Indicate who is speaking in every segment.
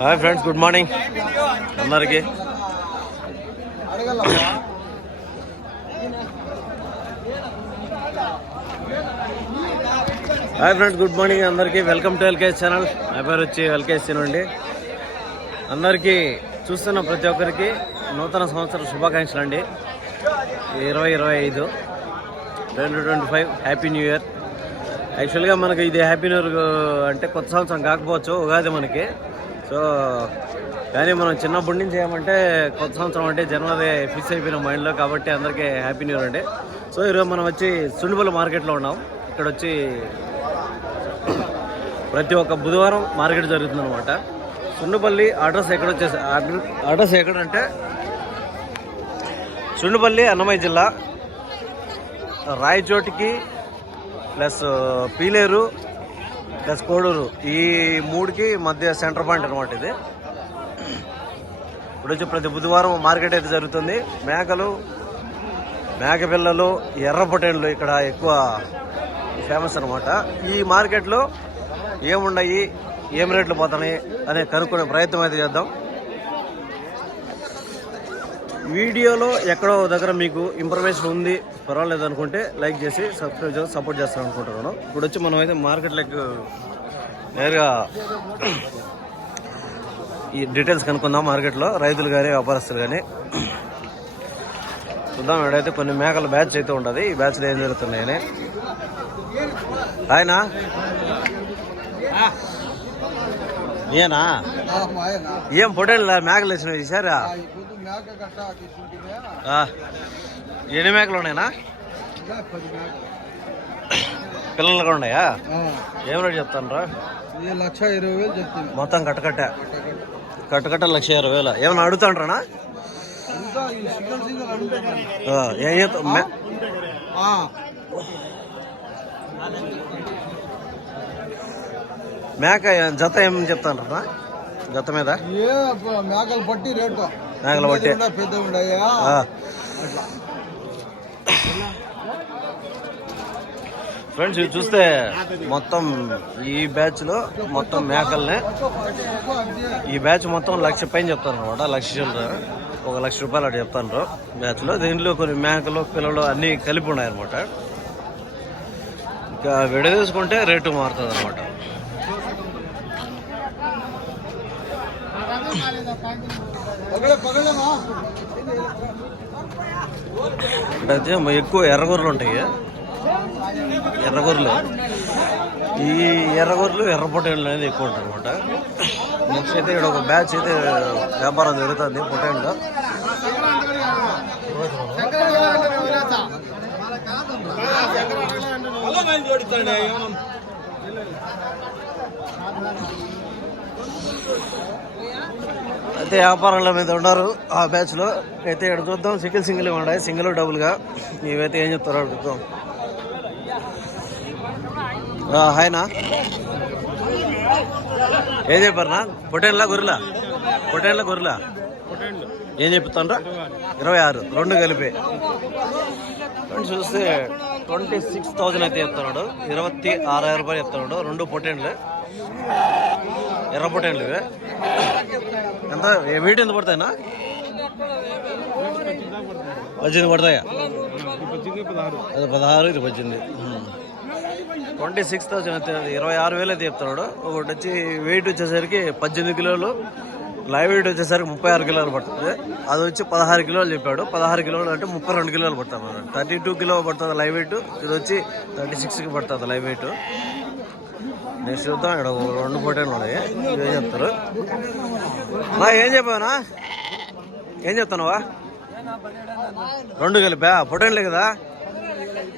Speaker 1: Hi friends good morning. అందరికి. Hi friends good morning అందరికీ. Welcome to LKS channel. నా పేరు వచ్చి ఎల్కేఎస్ అండి అందరికీ చూస్తున్న ప్రతి ఒక్కరికి నూతన సంవత్సర శుభాకాంక్షలు అండి ఇరవై ఇరవై ఐదు twenty twenty five happy new year. యాక్చువల్గా మనకి ఇది హ్యాపీ న్యూ ఇయర్ అంటే కొత్త సంవత్సరం కాకపోవచ్చు ఉగాది మనకి. సో కానీ మనం చిన్నప్పటి నుంచి ఏమంటే కొత్త సంవత్సరం అంటే జనవరి ఫిక్స్ అయిపోయిన మైండ్లో కాబట్టి అందరికీ హ్యాపీ న్యూ ఇయర్ అండి. సో ఈరోజు మనం వచ్చి సుండిపల్లి మార్కెట్లో ఉన్నాం. ఇక్కడ వచ్చి ప్రతి ఒక్క బుధవారం మార్కెట్ జరుగుతుంది అనమాట సుండుపల్లి అడ్రస్ ఎక్కడ వచ్చేసి అడ్రస్ ఎక్కడంటే సుండుపల్లి అన్నమయ్య జిల్లా రాయచోటికి ప్లస్ పీలేరు ప్లస్ కోడూరు. ఈ మూడుకి మధ్య సెంటర్ పాయింట్ అనమాట ఇది. ఇప్పుడు వచ్చి ప్రతి బుధవారం మార్కెట్ అయితే జరుగుతుంది. మేకలు మేక పిల్లలు ఎర్ర ఇక్కడ ఎక్కువ ఫేమస్ అనమాట ఈ మార్కెట్లో ఏమున్నాయి ఏం రేట్లు పోతున్నాయి అనే కనుక్కునే ప్రయత్నం అయితే చేద్దాం. వీడియోలో ఎక్కడో దగ్గర మీకు ఇన్ఫర్మేషన్ ఉంది. పర్వాలేదు అనుకుంటే లైక్ చేసి సబ్స్క్రైబ్ చేసి సపోర్ట్ చేస్తాను అనుకుంటున్నాను. ఇప్పుడు వచ్చి మనం అయితే మార్కెట్లోకి నేరుగా ఈ డీటెయిల్స్ కనుక్కుందాం. మార్కెట్లో రైతులు కానీ వ్యాపారస్తులు కానీ చూద్దాం ఇక్కడైతే కొన్ని మేకల బ్యాచ్ అయితే ఉంటుంది. ఈ బ్యాచ్లో ఏం జరుగుతున్నాయని. ఆయన? ఏనా ఏం పొటేళ్ళు మేకలు వచ్చినాయి ఈసారా. ఎన్ని మేకలు ఉన్నాయనా? పిల్లలు కూడా ఉన్నాయా? ఏం రేటు చెప్తాను రా
Speaker 2: లక్ష ఇరవై వేలు చెప్తుంది
Speaker 1: మొత్తం కట్టకట్ట. కట్టకట్ట. లక్ష ఇరవై వేల. ఏమన్నా అడుగుతాండ్రానా? ఏం మేక జత ఏం చెప్తాండ్రా జత మీద?
Speaker 2: మేకలు పట్టి రేటు.
Speaker 1: ఆ.
Speaker 2: అట్లా
Speaker 1: ఫ్రెండ్స్ ఇది చూస్తే మొత్తం ఈ బ్యాచ్లో మొత్తం మేకల్ని. ఈ బ్యాచ్ మొత్తం లక్ష పైన చెప్తాను అనమాట లక్ష చిల్లర. ఒక లక్ష రూపాయలు అటు చెప్తాను బ్యాచ్లో దీంట్లో కొన్ని మేకలు పిల్లలు అన్ని కలిపి ఉన్నాయి అనమాట ఇంకా విడదీసుకుంటే రేటు మారుతుంది అనమాట
Speaker 2: పగలే పగలేమా
Speaker 1: అయితే ఎక్కువ ఎర్రగొర్రెలు ఉంటాయి. ఎర్రగొర్రెలు ఈ ఎర్రగొర్రెలు ఎర్ర పొట్టేళ్ళు అనేది ఎక్కువ ఉంటాయి అనమాట నెక్స్ట్ అయితే ఇక్కడ ఒక బ్యాచ్ అయితే వ్యాపారం జరుగుతుంది పొట్టేళ్ళు అయితే వ్యాపారాల మీద ఉన్నారు ఆ బ్యాచ్లో. అయితే ఇక్కడ చూద్దాం. సింగిల్ సింగిల్ ఉన్నాయి. సింగిల్ డబుల్గా. ఇవైతే ఏం చెప్తారో అడుగుతాం హాయ్నా ఏం చెప్పారనా పొటేన్లా గొర్రెలా? పొటేన్లా గొర్రెలా? ఏం చెప్తాండ్రా? ఇరవై ఆరు. రెండు కలిపి. ఫ్రెండ్స్ చూస్తే ట్వంటీ సిక్స్ థౌజండ్ అయితే చెప్తున్నాడు. ఇరవై ఆరాయిరం రూపాయలు చెప్తున్నాడు. రెండు పొటేన్లు ఎర్ర ఇవి ఎంత? ఏ వెయిట్ ఎంత పడతాయినా పద్దెనిమిది పడతాయా? అది పదహారు ఇది పద్దెనిమిది. ట్వంటీ సిక్స్ థౌసండ్ ఇరవై ఆరు వేలు అయితే చెప్తున్నాడు. ఒకటి వచ్చి వెయిట్ వచ్చేసరికి పద్దెనిమిది కిలోలు లైవ్ వెయిట్ వచ్చేసరికి ముప్పై ఆరు కిలోలు పడుతుంది. అది వచ్చి పదహారు కిలోలు చెప్పాడు. పదహారు కిలోలు అంటే ముప్పై రెండు కిలోలు పడుతుంది. థర్టీ టూ కిలో పడుతుంది లైవ్ వెయిట్. ఇది వచ్చి థర్టీ సిక్స్కి పడుతుంది లైవ్ వెయిట్. నేను చూద్దాం ఇక్కడ రెండు పొటేలు ఉన్నాయి. ఏం చెప్తారు? నా ఏం చెప్పావునా? ఏం చెప్తున్నావా? రెండు కలిపా? పొటేన్లే కదా?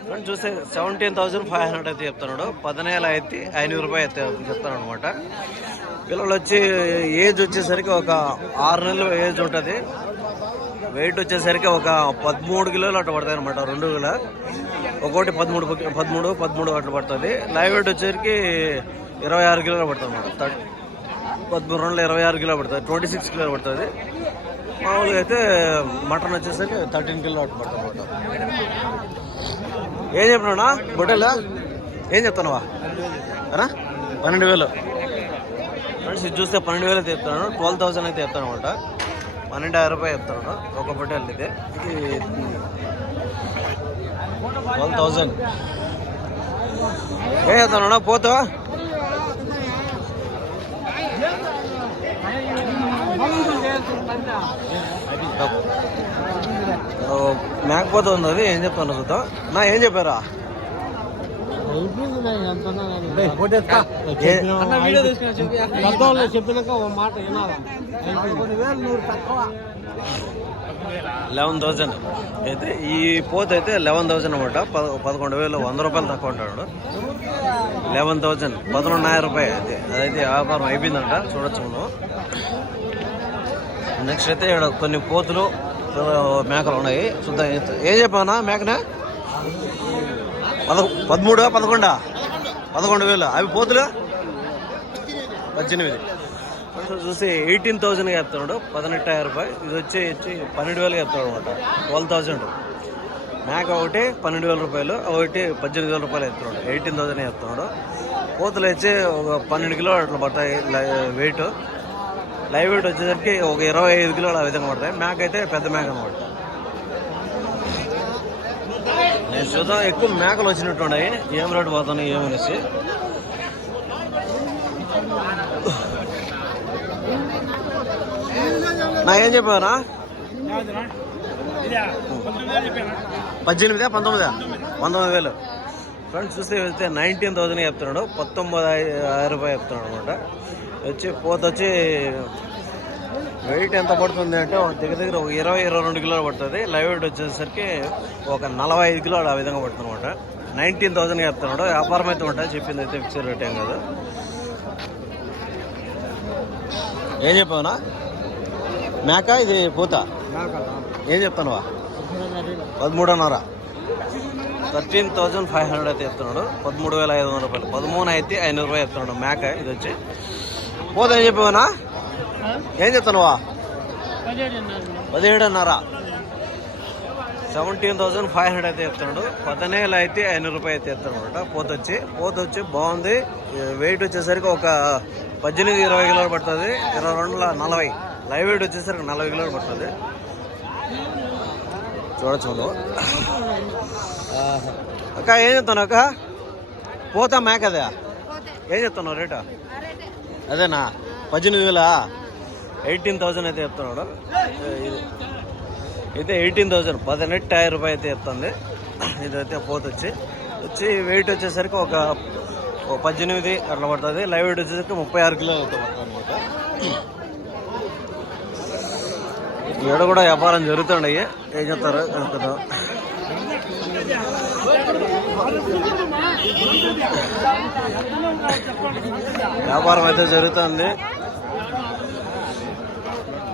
Speaker 1: ఫ్రెండ్ చూస్తే సెవెంటీన్ థౌసండ్ ఫైవ్ హండ్రెడ్ అయితే చెప్తున్నాడు. పదినేల అయితే ఐనూరు రూపాయలు అయితే చెప్తాను అనమాట పిల్లలు వచ్చి ఏజ్ వచ్చేసరికి ఒక ఆరు నెలలు ఏజ్ ఉంటుంది. వెయిట్ వచ్చేసరికి ఒక పదమూడు కిలోలు అట్లా పడతాయి అనమాట రెండు కిలో ఒకటి పదమూడు పదమూడు పదమూడు అట్లా పడుతుంది. లైవ్ వెయిట్ వచ్చేసరికి ఇరవై ఆరు కిలోలు పడుతుంది అనమాట థర్డ్ పదమూడు రెండు ఇరవై ఆరు కిలో పడుతుంది. ట్వంటీ సిక్స్ కిలో పడుతుంది. మామూలుగా అయితే మటన్ వచ్చేసరికి థర్టీన్ కిలో అట్లా పడుతుంది అనమాట ఏం చెప్పినావునా బొట్టెలా ఏం చెప్తున్నావా? పన్నెండు వేలు. ఫ్రెండ్స్ ఇది చూస్తే పన్నెండు వేలు అయితే చెప్తాను ట్వెల్వ్ థౌసండ్ అయితే చెప్తాను అనమాట. పన్నెండు ఆరు రూపాయలు చెప్తాను. ఒక పొట్టేలు అయితే ఇది ట్వెల్వ్ థౌసండ్. ఏ చెప్తాను పోతావా? మేకపోతే ఉంది అది ఏం చెప్తాను చూద్దాం. నా ఏం చెప్పారా?
Speaker 2: చెప్పినాక ఒక మాట వినాలా?
Speaker 1: Eleven thousand. అయితే ఈ పోత అయితే లెవెన్ థౌజండ్ అనమాట పద- పదకొండు వేలు వంద రూపాయలు తక్కువ ఉంటాడు. Eleven thousand. పదకొండున్నర రూపాయ అయితే. అదైతే వ్యాపారం అయిపోయిందంట. చూడొచ్చు మనం. నెక్స్ట్ అయితే ఇక్కడ కొన్ని పోతులు మేకలు ఉన్నాయి. చూద్దాం. ఏ- ఏం చెప్పానా మేకనా? పద పదమూడు పదకొండా? పదకొండు వేలు? అవి పోతులు? పద్దెనిమిది. కొంచెం చూసి ఎయిటీన్ థౌసండ్ చెప్తున్నాడు. పదినెట్టాయిరం రూపాయలు ఇది వచ్చి వచ్చి పన్నెండు వేలకి చెప్తాడు అనమాట. ట్వెల్వ్ థౌసండ్ మేక ఒకటి పన్నెండు వేల రూపాయలు. ఒకటి పద్దెనిమిది వేల రూపాయలు ఎత్తున్నాడు ఎయిటీన్ థౌసండ్ చెప్తున్నాడు. కోతులు వచ్చి ఒక పన్నెండు కిలో అట్లా పడతాయి. వెయిట్ లైవ్ వెయిట్ వచ్చేసరికి ఒక ఇరవై ఐదు కిలోలు ఆ విధంగా పడతాయి. మేక అయితే పెద్ద మేక అనమాట. నేను చూద్దాం. ఎక్కువ మేకలు వచ్చినట్టు ఉన్నాయి ఏం రేటు పోతున్నాయి ఏమనేసి నా ఏం చెప్పారా పద్దెనిమిదా పంతొమ్మిదా? పంతొమ్మిది వేలు. ఫ్రెండ్స్ చూస్తే వెళ్తే నైన్టీన్ థౌసండ్ చెప్తున్నాడు. పంతొమ్మిది ఆరు రూపాయలు చెప్తున్నాడు అనమాట. వచ్చి పోత వచ్చి వెయిట్ ఎంత పడుతుంది అంటే దగ్గర దగ్గర ఒక ఇరవై ఇరవై రెండు కిలోలు పడుతుంది. లైవ్ వెయిట్ వచ్చేసరికి ఒక నలభై ఐదు కిలోలు ఆ విధంగా పడుతుంది అనమాట. నైన్టీన్ థౌజండ్ చెప్తున్నాడు. వ్యాపారం అయితే ఉంటాయి చెప్పింది అయితే ఫిక్స్డ్ రేట్ ఏం కాదు. ఏం చెప్పావునా? మేక ఇది పూత? ఏం చెప్తానువా పదమూడున్నర. థర్టీన్ థౌజండ్ ఫైవ్ హండ్రెడ్ అయితే చెప్తున్నాడు. పదమూడు వేల ఐదు వందల రూపాయలు. పదమూడు అయితే ఐనూరు రూపాయలు చెప్తున్నాడు మేక ఇది వచ్చి. పోత ఏం చెప్పావనా? ఏం చెప్తానువా పదిహేడున్నర. సెవెంటీన్ థౌసండ్ ఫైవ్ హండ్రెడ్ అయితే చెప్తున్నాడు. పదనేలు అయితే ఐనూరు రూపాయలు అయితే చెప్తాడు అనమాట పోత వచ్చి పోత వచ్చి బాగుంది. వెయిట్ వచ్చేసరికి ఒక పద్దెనిమిది ఇరవై కిలోలు పడుతుంది. ఇరవై రెండుల నలభై. లైవ్ వెయిట్ వచ్చేసరికి నలభై కిలోలు పడుతుంది చూడొచ్చు మనం. అక్క ఏం చెప్తున్నావు అక్క? పోతా మేక అదే? ఏం చెప్తున్నావు రేటు? అదేనా? పద్దెనిమిది వేల? ఎయిటీన్ థౌజండ్ అయితే చెప్తున్నాడు. ఇది అయితే ఎయిటీన్ థౌజండ్ పదిహెట్టు టైర్ రూపాయి అయితే చెప్తుంది. ఇదైతే పోత వచ్చి. వచ్చి వెయిట్ వచ్చేసరికి ఒక పద్దెనిమిది అట్లా పడుతుంది. లైవ్ వెయిట్ వచ్చేసరికి ముప్పై ఆరు కిలోలు పడుతుంది అనమాట ఈడ కూడా వ్యాపారం జరుగుతుండయి. ఏం చెప్తారు? కనుక్కుందాం వ్యాపారం అయితే జరుగుతుంది.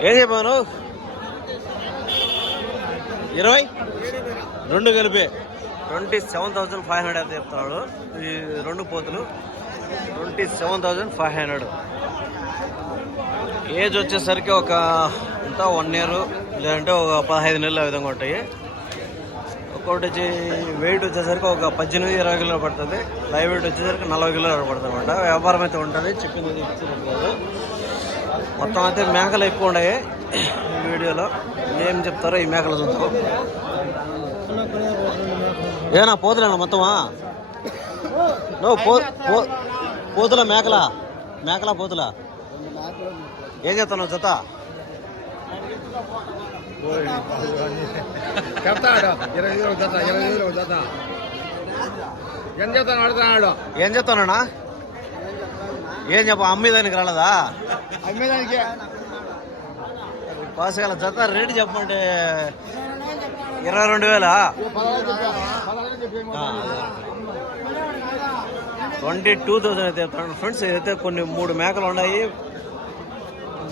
Speaker 1: ఏం చెప్పాను? ఇరవై? రెండు కలిపి. Twenty seven thousand five hundred అయితే చెప్తున్నాడు. ఈ రెండు పోతులు. Twenty seven thousand five hundred age వచ్చేసరికి ఒక ఎంత వన్ ఇయర్ లేదంటే ఒక పదహైదు నెలలు ఆ విధంగా ఉంటాయి. ఒక్కొక్కటి వచ్చి వెయిట్ వచ్చేసరికి ఒక పద్దెనిమిది ఇరవై కిలోలు పడుతుంది. లైవ్ వెయిట్ వచ్చేసరికి నలభై కిలోలు పడుతుంది అనమాట వ్యాపారం అయితే ఉంటుంది చికెన్ మొత్తం అయితే మేకలు ఎక్కువ ఉన్నాయి ఈ వీడియోలో. ఏం చెప్తారో ఈ మేకలు చూద్దాం. ఏనా పోతులేనా మొత్తమా? నువ్వు పో పో- పోతుల మేకల? మేకల పోతుల? ఏం చెప్తావు జత?
Speaker 2: చెప్తాడు ఇరవై వేలు జత ఇరవై వేలు జత ఎంత చెప్తాను అడుగుతున్నాడు
Speaker 1: ఏం చెప్తానన్నా ఏం చెప్ప అమ్మేదానికి రాలేదా?
Speaker 2: అమ్మేదానికి.
Speaker 1: పాసగల జత రేటు చెప్పమంటే ఇరవై రెండు వేలా? ట్వంటీ టూ థౌసండ్ అయితే చెప్తాను ఫ్రెండ్స్ అయితే కొన్ని మూడు మేకలు ఉన్నాయి.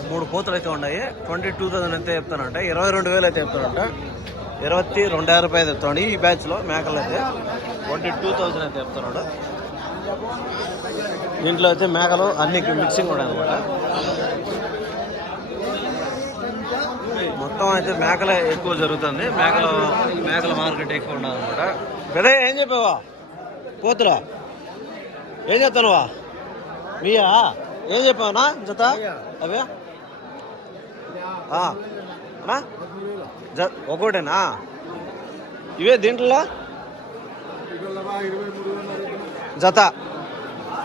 Speaker 1: మూడు పోతులు అయితే ఉన్నాయి. ట్వంటీ టూ థౌసండ్ అయితే చెప్తానంట. ఇరవై రెండు వేలు అయితే చెప్తానంట. ఇరవై రెండు వేల రూపాయలు చెప్తాను. ఈ బ్యాచ్లో మేకలు అయితే ట్వంటీ టూ థౌసండ్ అయితే చెప్తున్నాడు దీంట్లో అయితే మేకలు అన్ని మిక్సింగ్ ఉన్నాయి అనమాట. మొత్తం అయితే మేకలే ఎక్కువ జరుగుతుంది. మేకలు మేకల మార్కెట్ ఎక్కువ ఉండదు అనమాట పెద్ద ఏం చెప్పావా? పోతురా ఏం చేస్తానువా? మీయా? ఏం చెప్పావునా? జత? అవే? ఒక్కోటేనా? ఇవే దీంట్లో? జత.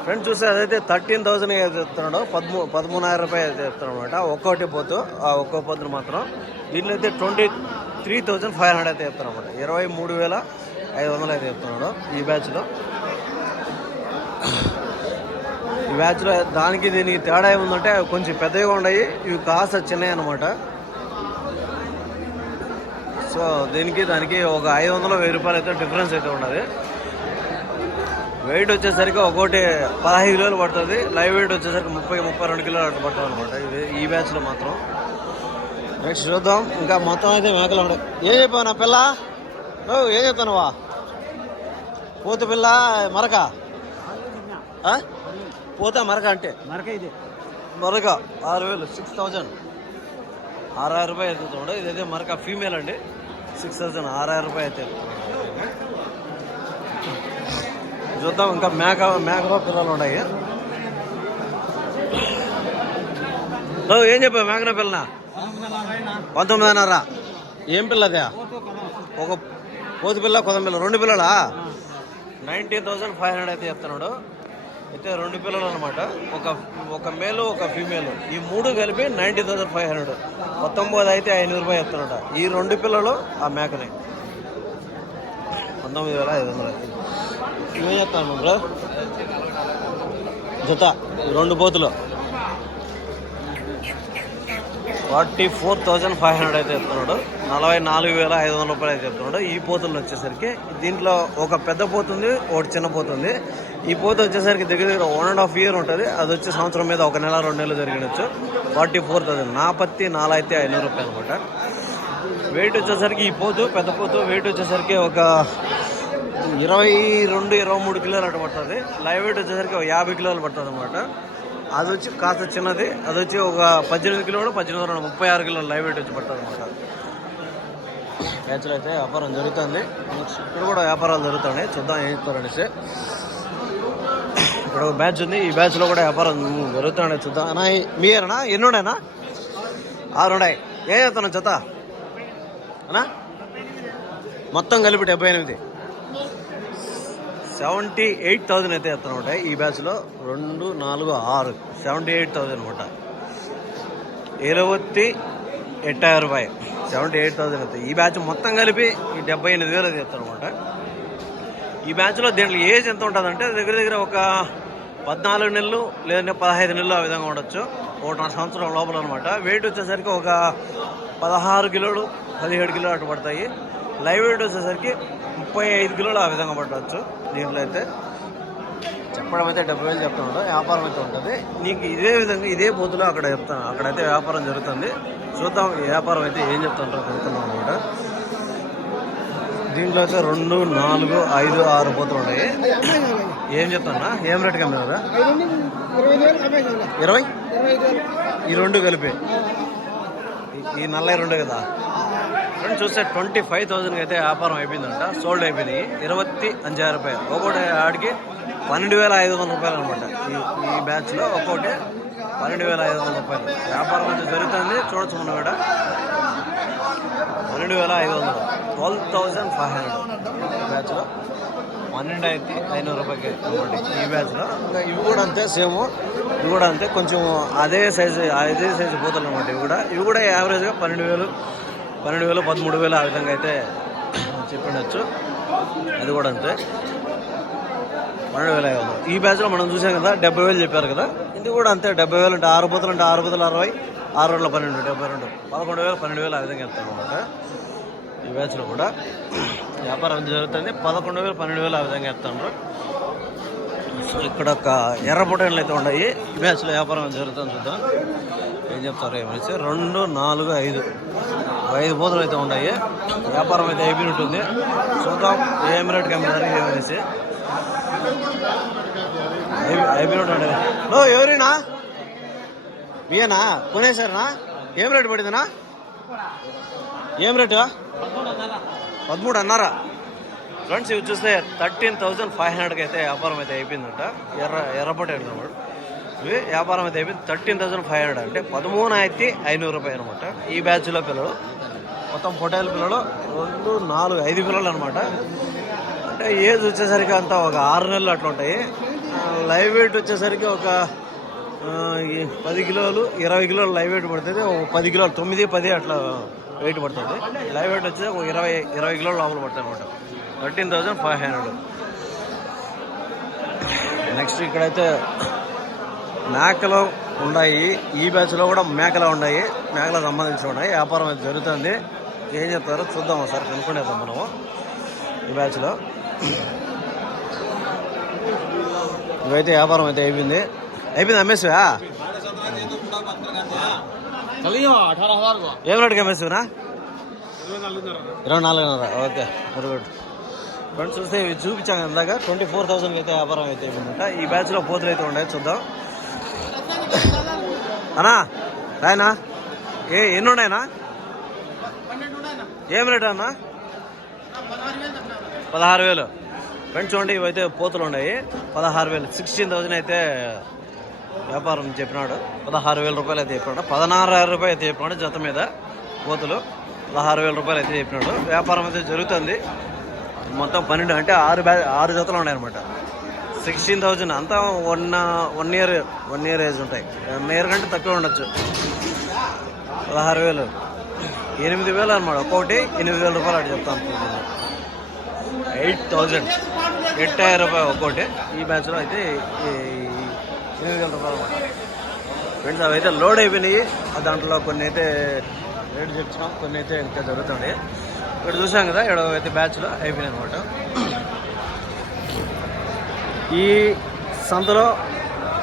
Speaker 1: ఫ్రెండ్ చూస్తే అదైతే థర్టీన్ థౌసండ్ చెప్తున్నాడు పదమూ పదమూడున్నర రూపాయలు చెప్తున్నాడు అనమాట ఒక్కోటి పోతు ఆ ఒక్కో పొద్దున మాత్రం. దీంట్లో అయితే twenty three thousand five hundred అయితే చెప్తున్నాడు అనమాట ఇరవై మూడు వేల ఐదు వందలు అయితే చెప్తున్నాడు ఈ బ్యాచ్లో. బ్యాచ్లో దానికి దీనికి తేడా ఏముందంటే అవి కొంచెం పెద్దగా ఉన్నాయి. ఇవి కాస్త చిన్నవి అనమాట సో దీనికి దానికి ఒక ఐదు వందల వెయ్యి రూపాయలు అయితే డిఫరెన్స్ అయితే ఉన్నది. వెయిట్ వచ్చేసరికి ఒక్కోటి పదహైదు కిలోలు పడుతుంది. లైవ్ వెయిట్ వచ్చేసరికి ముప్పై ముప్పై రెండు కిలోలు అట్లా పడుతుంది అనమాట ఇది ఈ బ్యాచ్లో మాత్రం. నెక్స్ట్ చూద్దాం. ఇంకా మొత్తం అయితే మేకలు ఉన్నాయి ఏం చెప్పావు నా పిల్ల? ఓ ఏం చెప్తానువా పూత పిల్ల మరక? ఆ? పూత మరక అంటే.
Speaker 2: మరక ఇది.
Speaker 1: మరక ఆరు వేలు సిక్స్ థౌజండ్ ఆరాయిరం రూపాయలు ఎత్తుతుండే ఇదైతే మరక ఫీమేల్ అండి. సిక్స్ థౌజండ్ ఆరాయిరం రూపాయలు అయితే. చూద్దాం ఇంకా మేక మేక పిల్లలు ఉన్నాయి. ఏం చెప్పావు? మేకన పిల్లన? పంతొమ్మిదిన్నర. ఏం పిల్లదే? ఒక కోతి పిల్ల కొత్త పిల్ల. రెండు పిల్లలా? నైన్టీన్ థౌసండ్ ఫైవ్ హండ్రెడ్ అయితే చెప్తున్నాడు. అయితే రెండు పిల్లలు అనమాట ఒక ఒక మేలు ఒక ఫీమేల్ ఈ మూడు కలిపి నైంటీ థౌసండ్ ఫైవ్ హండ్రెడ్. పంతొమ్మిది అయితే ఐనూరు రూపాయలు చెప్తున్నాడు ఈ రెండు పిల్లలు ఆ మేకని. పంతొమ్మిది వేల ఐదు వందలు. ఇవేం చెప్తాను బ్రో? జత రెండు పోతులు. Forty four thousand five hundred అయితే చెప్తున్నాడు నలభై నాలుగు వేల ఐదు వందల రూపాయలు అయితే చెప్తున్నాడు ఈ పోతులు వచ్చేసరికి దీంట్లో ఒక పెద్ద పోతుంది ఒకటి చిన్న పోతుంది. ఈ పోత వచ్చేసరికి దగ్గర దగ్గర వన్ అండ్ హాఫ్ ఇయర్ ఉంటుంది. అది వచ్చే సంవత్సరం మీద ఒక నెల రెండు నెలలు జరిగినచ్చు. ఫార్టీ ఫోర్ థౌసండ్ నా పత్తి నాలుగు అయితే ఐనూరు రూపాయలు అనమాట. వెయిట్ వచ్చేసరికి ఈ పోతు పెద్ద పోతు వెయిట్ వచ్చేసరికి ఒక ఇరవై రెండు ఇరవై మూడు కిలోలు అటు పడుతుంది. లైవ్ వెయిట్ వచ్చేసరికి ఒక యాభై కిలోలు పడుతుంది అనమాట. అది వచ్చి కాస్త చిన్నది. అది వచ్చి ఒక పద్దెనిమిది కిలోలు పద్దెనిమిది రెండు ముప్పై ఆరు కిలోలు లైవ్ వెయిట్ వచ్చి పడుతుంది అనమాట. బ్యాచ్లో అయితే వ్యాపారం జరుగుతుంది. ఇక్కడ కూడా వ్యాపారాలు జరుగుతున్నాయి. చూద్దాం ఏం చెప్తారనేసి ఇక్కడ ఒక బ్యాచ్ ఉంది. ఈ బ్యాచ్లో కూడా వ్యాపారం జరుగుతున్నాయి చూద్దాం. అన్నా మీరేనా? ఎన్ని ఉన్నాయన్నా ఆరు ఉన్నాయి ఏం జత? అన్నా మొత్తం కలిపి డెబ్బై ఎనిమిది. సెవెంటీ ఎయిట్ థౌజండ్ అయితే చెప్తానమాట ఈ బ్యాచ్లో రెండు నాలుగు ఆరు. సెవెంటీ ఎయిట్ థౌజండ్ అనమాట ఇరవై ఎట్టాయి రూపాయి సెవెంటీ ఎయిట్ థౌజండ్ అవుతాయి ఈ బ్యాచ్ మొత్తం కలిపి ఈ డెబ్బై ఎనిమిది వేలు అది చెప్తానమాట ఈ బ్యాచ్లో దీంట్లో ఏజ్ ఎంత ఉంటుందంటే దగ్గర దగ్గర ఒక పద్నాలుగు నెలలు లేదంటే పదహైదు నెలలు ఆ విధంగా ఉండొచ్చు. ఒకటిన్నర సంవత్సరం లోపల అనమాట వెయిట్ వచ్చేసరికి ఒక పదహారు కిలోలు పదిహేడు కిలోలు అటు పడతాయి. లైవ్ వెయిట్ వచ్చేసరికి ముప్పై ఐదు కిలోలు ఆ విధంగా పట్టవచ్చు దీంట్లో అయితే. చెప్పడం అయితే డెబ్బై వేలు చెప్తున్నాడు వ్యాపారం అయితే ఉంటుంది. నీకు ఇదే విధంగా ఇదే పోతులో అక్కడ చెప్తాను. అక్కడైతే వ్యాపారం జరుగుతుంది. చూద్దాం వ్యాపారం అయితే ఏం చెప్తుంటారో కనుక్కున్నాం అనమాట దీంట్లో అయితే రెండు నాలుగు ఐదు ఆరు పోతులు ఉన్నాయి. ఏం చెప్తానా ఏం రేట్ కమ్మినారా ఇరవై? ఈ రెండు కలిపి. ఈ- నలభై రెండు కదా? ఫ్రెండ్ చూస్తే ట్వంటీ ఫైవ్ థౌసండ్కి అయితే వ్యాపారం అయిపోయిందంట. సోల్డ్ అయిపోయింది ఇరవై అంజారు రూపాయలు. ఒక్కొక్కటి ఆడికి పన్నెండు వేల ఐదు వందల రూపాయలు అనమాట ఈ ఈ బ్యాచ్లో ఒక్కొక్కటి పన్నెండు వేల ఐదు వందల రూపాయలు. వ్యాపారం కొంచెం జరుగుతుంది. చూడొచ్చు మనం కూడా. పన్నెండు వేల ఐదు వందలు. ట్వెల్వ్ థౌజండ్ ఫైవ్ హండ్రెడ్ బ్యాచ్లో. పన్నెండాయిరత్తి ఐనూరు రూపాయలకి అమౌంట్ ఈ బ్యాచ్లో ఇంకా ఇవి కూడా అంతే సేమ్. ఇవి కూడా అంతే. కొంచెం అదే సైజు అదే సైజు పోతలు అనమాట ఇవి కూడా. ఇవి కూడా యావరేజ్గా పన్నెండు వేలు పన్నెండు వేలు పదమూడు వేలు ఆ విధంగా అయితే చెప్పిండొచ్చు అది కూడా అంతే. పన్నెండు వేల ఐదు వందలు ఈ బ్యాచ్లో మనం చూసాం కదా డెబ్బై వేలు చెప్పారు కదా. ఇది కూడా అంతే. డెబ్బై వేలు అంటే ఆరు పోతలు అంటే ఆరు పోతలు అరవై ఆరు రోజుల పన్నెండు డెబ్బై రెండు పదకొండు వేలు పన్నెండు వేలు ఆ విధంగా వెళ్తాం అనమాట ఈ బ్యాచ్లో కూడా వ్యాపారం జరుగుతుంది. పదకొండు వేలు పన్నెండు వేలు ఆ విధంగా ఎత్తాను సో ఇక్కడ ఒక ఎర్ర పొటైన్లు అయితే ఉన్నాయి. ఈ బ్యాచ్లో వ్యాపారం జరుగుతుంది చూద్దాం. ఏం చెప్తారు ఏమనేసి రెండు నాలుగు ఐదు. ఐదు బోధలు అయితే ఉన్నాయి. వ్యాపారం అయితే అయిపోయినట్టుంది చూద్దాం ఏం రేట్ కంపెనీ ఏమనేసి అయిపోయినట్టు హలో ఎవరినా? మీయేనా? కొనేసారనా ఏం రేటు పడిందినా ఏం రేటు? పదమూడు అన్నారా? ఫ్రెండ్స్ ఇవి చూస్తే థర్టీన్ థౌజండ్ ఫైవ్ హండ్రెడ్కి అయితే వ్యాపారం అయితే అయిపోయిందంట. ఎర్ర ఎర్రపటి అన్నమాట. ఇవి వ్యాపారం అయితే అయిపోయింది. థర్టీన్ థౌజండ్ ఫైవ్ హండ్రెడ్ అంటే పదమూడు ఆయిరത്തി ఐనూరు రూపాయలు అనమాట ఈ బ్యాచ్లో పిల్లలు మొత్తం పొటేల్ పిల్లలు రెండు నాలుగు ఐదు పిల్లలు అనమాట అంటే ఏజ్ వచ్చేసరికి అంతా ఒక ఆరు నెలలు అట్లా ఉంటాయి. లైవ్ వెయిట్ వచ్చేసరికి ఒక ఈ పది కిలోలు ఇరవై కిలోలు లైవ్ వెయిట్ పడుతుంది. ఒక పది కిలోలు తొమ్మిది పది అట్లా వెయిట్ పడుతుంది. లైవ్ వెయిట్ వచ్చి ఒక ఇరవై ఇరవై కిలోలు లోపల పడుతుంది అనమాట. Thirteen thousand five hundred. Next ఇక్కడైతే మేకలు ఉన్నాయి. ఈ బ్యాచ్లో కూడా మేకలు ఉన్నాయి. మేకలకు సంబంధించి ఉన్నాయి. వ్యాపారం అయితే జరుగుతుంది. ఏం చెప్తారో చూద్దాం ఒకసారి. కనుక్కునేద్దాం మనము. ఈ బ్యాచ్లో. ఇవైతే వ్యాపారం అయితే అయిపోయింది. అయిపోయింది అమ్మేసివా ఏం రేటుకి అమ్మేసివనా ఇరవై నాలుగున్నర. ఓకే. Very good. ఫ్రెండ్స్ చూస్తే ఇవి చూపించాను ఇందాక. ట్వంటీ ఫోర్ థౌసండ్కి అయితే వ్యాపారం అయితే అయిపోయిందంట ఈ బ్యాచ్లో పోతులు అయితే ఉన్నాయి చూద్దాం. అన్నా రాయనా? ఏ ఎన్ని ఉన్నాయనా ఏం రేట్ అన్నా? పదహారు వేలు. ఫ్రెండ్స్ చూడండి ఇవైతే పోతులు ఉన్నాయి. పదహారు వేలు. సిక్స్టీన్ థౌసండ్ అయితే వ్యాపారం చెప్పినాడు. పదహారు వేల రూపాయలు అయితే చెప్పినాడు. పదహారు రూపాయలు అయితే చెప్పినాడు జత మీద కోతులు. పదహారు వేల రూపాయలు అయితే చెప్పినాడు. వ్యాపారం అయితే జరుగుతుంది. మొత్తం పన్నెండు అంటే ఆరు బ్యా ఆరు జతలు ఉన్నాయి అనమాట సిక్స్టీన్ థౌజండ్ అంతా one one year one year age ఉంటాయి. వన్ ఇయర్ కంటే తక్కువ ఉండొచ్చు. పదహారు వేలు. ఎనిమిది వేలు అనమాట ఒక్కొక్కటి ఎనిమిది వేల రూపాయలు అటు చెప్తాను ఎయిట్ థౌజండ్ ఎట్టాయిరం రూపాయలు ఒక్కొక్కటి. ఈ బ్యాచ్లో అయితే ఈ ఎనిమిది వేల రూపాయలు ఫ్రెండ్స్ అవి అయితే లోడ్ అయిపోయినాయి. ఆ దాంట్లో కొన్ని అయితే రేటు చెప్తున్నాం కొన్ని అయితే ఇంకా జరుగుతుంది ఇక్కడ చూసాం కదా ఇక్కడ అయితే బ్యాచ్లో అయిపోయినాయి అనమాట ఈ సంతలో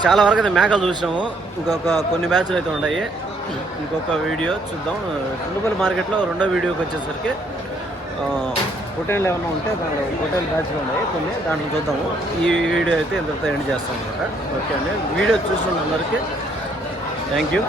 Speaker 1: చాలా వరకు అయితే మేకలు చూసినాము. ఇంకొక కొన్ని బ్యాచ్లు అయితే ఉన్నాయి. ఇంకొక వీడియో చూద్దాం. తుండుపల్లి మార్కెట్లో రెండో వీడియోకి వచ్చేసరికి హోటల్ ఏమైనా ఉంటే దాంట్లో హోటల్ బ్యాచ్లు ఉన్నాయి కొన్ని దాంట్లో చూద్దాము. ఈ వీడియో అయితే ఇంతతో ఎండ్ చేస్తాం అనమాట ఓకే అండి. వీడియో చూసిన అందరికీ థ్యాంక్ యూ.